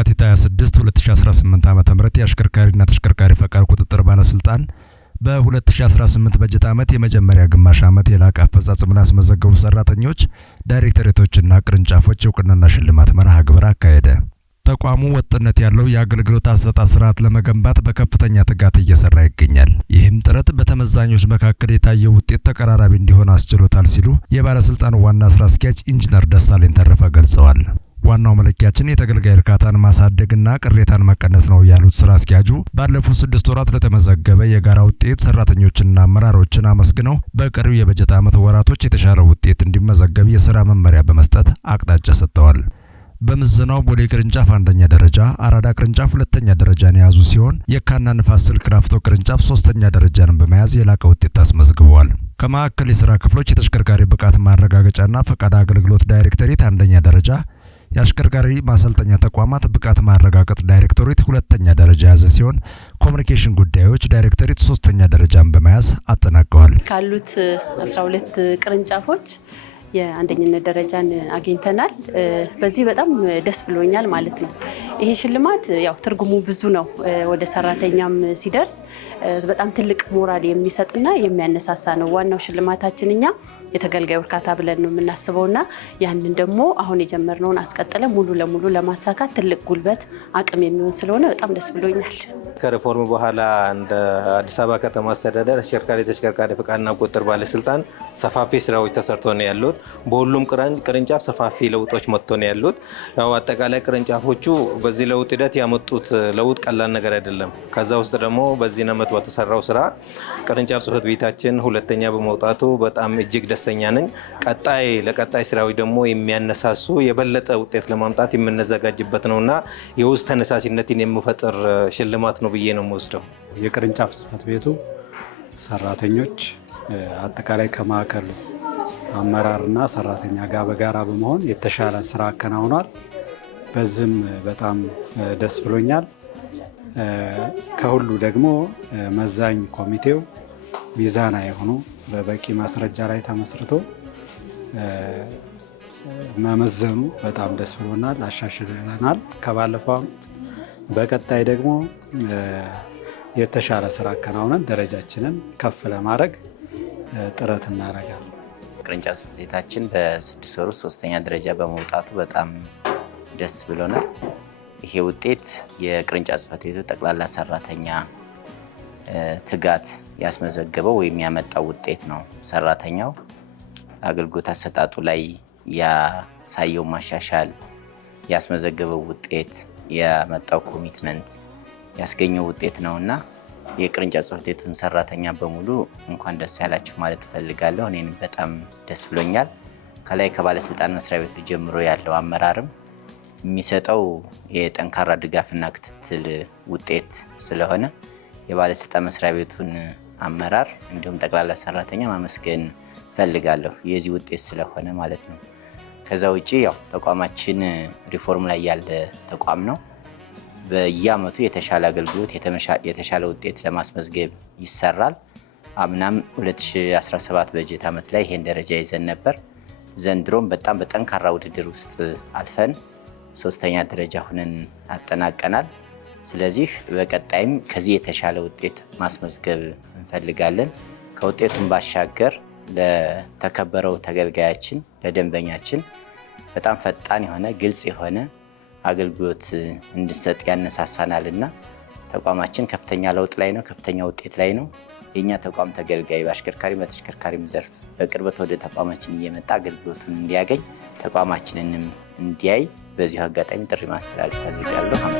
የካቲት 26 2018 ዓ.ም የአሽከርካሪና ተሽከርካሪ ፈቃድ ቁጥጥር ባለስልጣን በ2018 በጀት ዓመት የመጀመሪያ ግማሽ ዓመት የላቀ አፈጻጸምን ያስመዘገቡ ሰራተኞች፣ ዳይሬክተሮችና ቅርንጫፎች እውቅናና ሽልማት መርሃ ግብር አካሄደ። ተቋሙ ወጥነት ያለው የአገልግሎት አሰጣጥ ስርዓት ለመገንባት በከፍተኛ ትጋት እየሰራ ይገኛል። ይህም ጥረት በተመዛኞች መካከል የታየው ውጤት ተቀራራቢ እንዲሆን አስችሎታል ሲሉ የባለስልጣኑ ዋና ስራ አስኪያጅ ኢንጂነር ደሳለኝ ተረፈ ገልጸዋል። ዋናው መለኪያችን የተገልጋይ እርካታን ማሳደግና ቅሬታን መቀነስ ነው ያሉት ስራ አስኪያጁ ባለፉት 6 ወራት ለተመዘገበ የጋራ ውጤት ሰራተኞችና አመራሮችን አመስግነው በቀሪው የበጀት ዓመት ወራቶች የተሻለ ውጤት እንዲመዘገብ የሥራ መመሪያ በመስጠት አቅጣጫ ሰጥተዋል። በምዘናው ቦሌ ቅርንጫፍ አንደኛ ደረጃ፣ አራዳ ቅርንጫፍ ሁለተኛ ደረጃን የያዙ ሲሆን የካና ንፋስ ስልክ ላፍቶ ቅርንጫፍ ሶስተኛ ደረጃን በመያዝ የላቀ ውጤት አስመዝግበዋል። ከማዕከል የሥራ ክፍሎች የተሽከርካሪ ብቃት ማረጋገጫና ፈቃድ አገልግሎት ዳይሬክተሬት አንደኛ ደረጃ፣ የአሽከርካሪ ማሰልጠኛ ተቋማት ብቃት ማረጋገጥ ዳይሬክተሬት ሁለተኛ ደረጃ ያዘ ሲሆን ኮሙኒኬሽን ጉዳዮች ዳይሬክተሬት ሶስተኛ ደረጃን በመያዝ አጠናቀዋል። ካሉት 12 ቅርንጫፎች የአንደኝነት ደረጃን አግኝተናል። በዚህ በጣም ደስ ብሎኛል ማለት ነው። ይሄ ሽልማት ያው ትርጉሙ ብዙ ነው። ወደ ሰራተኛም ሲደርስ በጣም ትልቅ ሞራል የሚሰጥና የሚያነሳሳ ነው። ዋናው ሽልማታችን እኛ የተገልጋይ እርካታ ብለን ነው የምናስበውና ያንን ደግሞ አሁን የጀመርነውን አስቀጥለ ሙሉ ለሙሉ ለማሳካት ትልቅ ጉልበት አቅም የሚሆን ስለሆነ በጣም ደስ ብሎኛል። ከሪፎርም በኋላ እንደ አዲስ አበባ ከተማ አስተዳደር አሽከርካሪ ተሽከርካሪ ፈቃድና ቁጥጥር ባለስልጣን ሰፋፊ ስራዎች ተሰርቶ ነው ያሉት። በሁሉም ቅርንጫፍ ሰፋፊ ለውጦች መጥቶ ነው ያሉት። ያው አጠቃላይ ቅርንጫፎቹ በዚህ ለውጥ ሂደት ያመጡት ለውጥ ቀላል ነገር አይደለም። ከዛ ውስጥ ደግሞ በዚህ ዓመት በተሰራው ስራ ቅርንጫፍ ጽህፈት ቤታችን ሁለተኛ በመውጣቱ በጣም እጅግ ደስተኛ ነኝ። ለቀጣይ ስራዎች ደግሞ የሚያነሳሱ የበለጠ ውጤት ለማምጣት የምንዘጋጅበት ነውና የውስጥ ተነሳሽነትን የሚፈጥር ሽልማት ነው ብዬ ነው የምወስደው። የቅርንጫፍ ጽህፈት ቤቱ ሰራተኞች አጠቃላይ ከማዕከሉ አመራርና ሰራተኛ ጋር በጋራ በመሆን የተሻለ ስራ አከናውኗል። በዚህም በጣም ደስ ብሎኛል። ከሁሉ ደግሞ መዛኝ ኮሚቴው ሚዛና የሆኑ በበቂ ማስረጃ ላይ ተመስርቶ መመዘኑ በጣም ደስ ብሎናል፣ አሻሽለናል ከባለፈው ዓመት። በቀጣይ ደግሞ የተሻለ ስራ አከናውነን ደረጃችንን ከፍ ለማድረግ ጥረት እናደርጋለን። ቅርንጫፍ ጽህፈት ቤታችን በ6 ወር ውስጥ 3ኛ ደረጃ በመውጣቱ በጣም ደስ ብሎናል። ይሄ ውጤት የቅርንጫፍ ጽህፈት ቤቱ ጠቅላላ ሰራተኛ ትጋት ያስመዘገበው ወይም ያመጣው ውጤት ነው። ሰራተኛው አገልግሎት አሰጣጡ ላይ ያሳየው ማሻሻል፣ ያስመዘገበው ውጤት፣ ያመጣው ኮሚትመንት ያስገኘው ውጤት ነውና የቅርንጫፍ ጽህፈት ቤቱን ሰራተኛ በሙሉ እንኳን ደስ ያላችሁ ማለት እፈልጋለሁ። እኔንም በጣም ደስ ብሎኛል። ከላይ ከባለስልጣን መስሪያ ቤቱ ጀምሮ ያለው አመራርም የሚሰጠው የጠንካራ ድጋፍና ክትትል ውጤት ስለሆነ የባለስልጣን መስሪያ ቤቱን አመራር እንዲሁም ጠቅላላ ሰራተኛ ማመስገን ፈልጋለሁ፣ የዚህ ውጤት ስለሆነ ማለት ነው። ከዛ ውጪ ያው ተቋማችን ሪፎርም ላይ ያለ ተቋም ነው። በየአመቱ የተሻለ አገልግሎት የተሻለ ውጤት ለማስመዝገብ ይሰራል። አምናም 2017 በጀት ዓመት ላይ ይሄን ደረጃ ይዘን ነበር። ዘንድሮም በጣም በጠንካራ ውድድር ውስጥ አልፈን 3ኛ ደረጃ ሆነን አጠናቀናል። ስለዚህ በቀጣይም ከዚህ የተሻለ ውጤት ማስመዝገብ እንፈልጋለን። ከውጤቱን ባሻገር ለተከበረው ተገልጋያችን ለደንበኛችን በጣም ፈጣን የሆነ ግልጽ የሆነ አገልግሎት እንድሰጥ ያነሳሳናልና ተቋማችን ከፍተኛ ለውጥ ላይ ነው፣ ከፍተኛ ውጤት ላይ ነው። የኛ ተቋም ተገልጋይ በአሽከርካሪ በተሽከርካሪም ዘርፍ በቅርበት ወደ ተቋማችን እየመጣ አገልግሎቱን እንዲያገኝ ተቋማችንንም እንዲያይ በዚሁ አጋጣሚ ጥሪ ማስተላለፍ ፈልጋለሁ።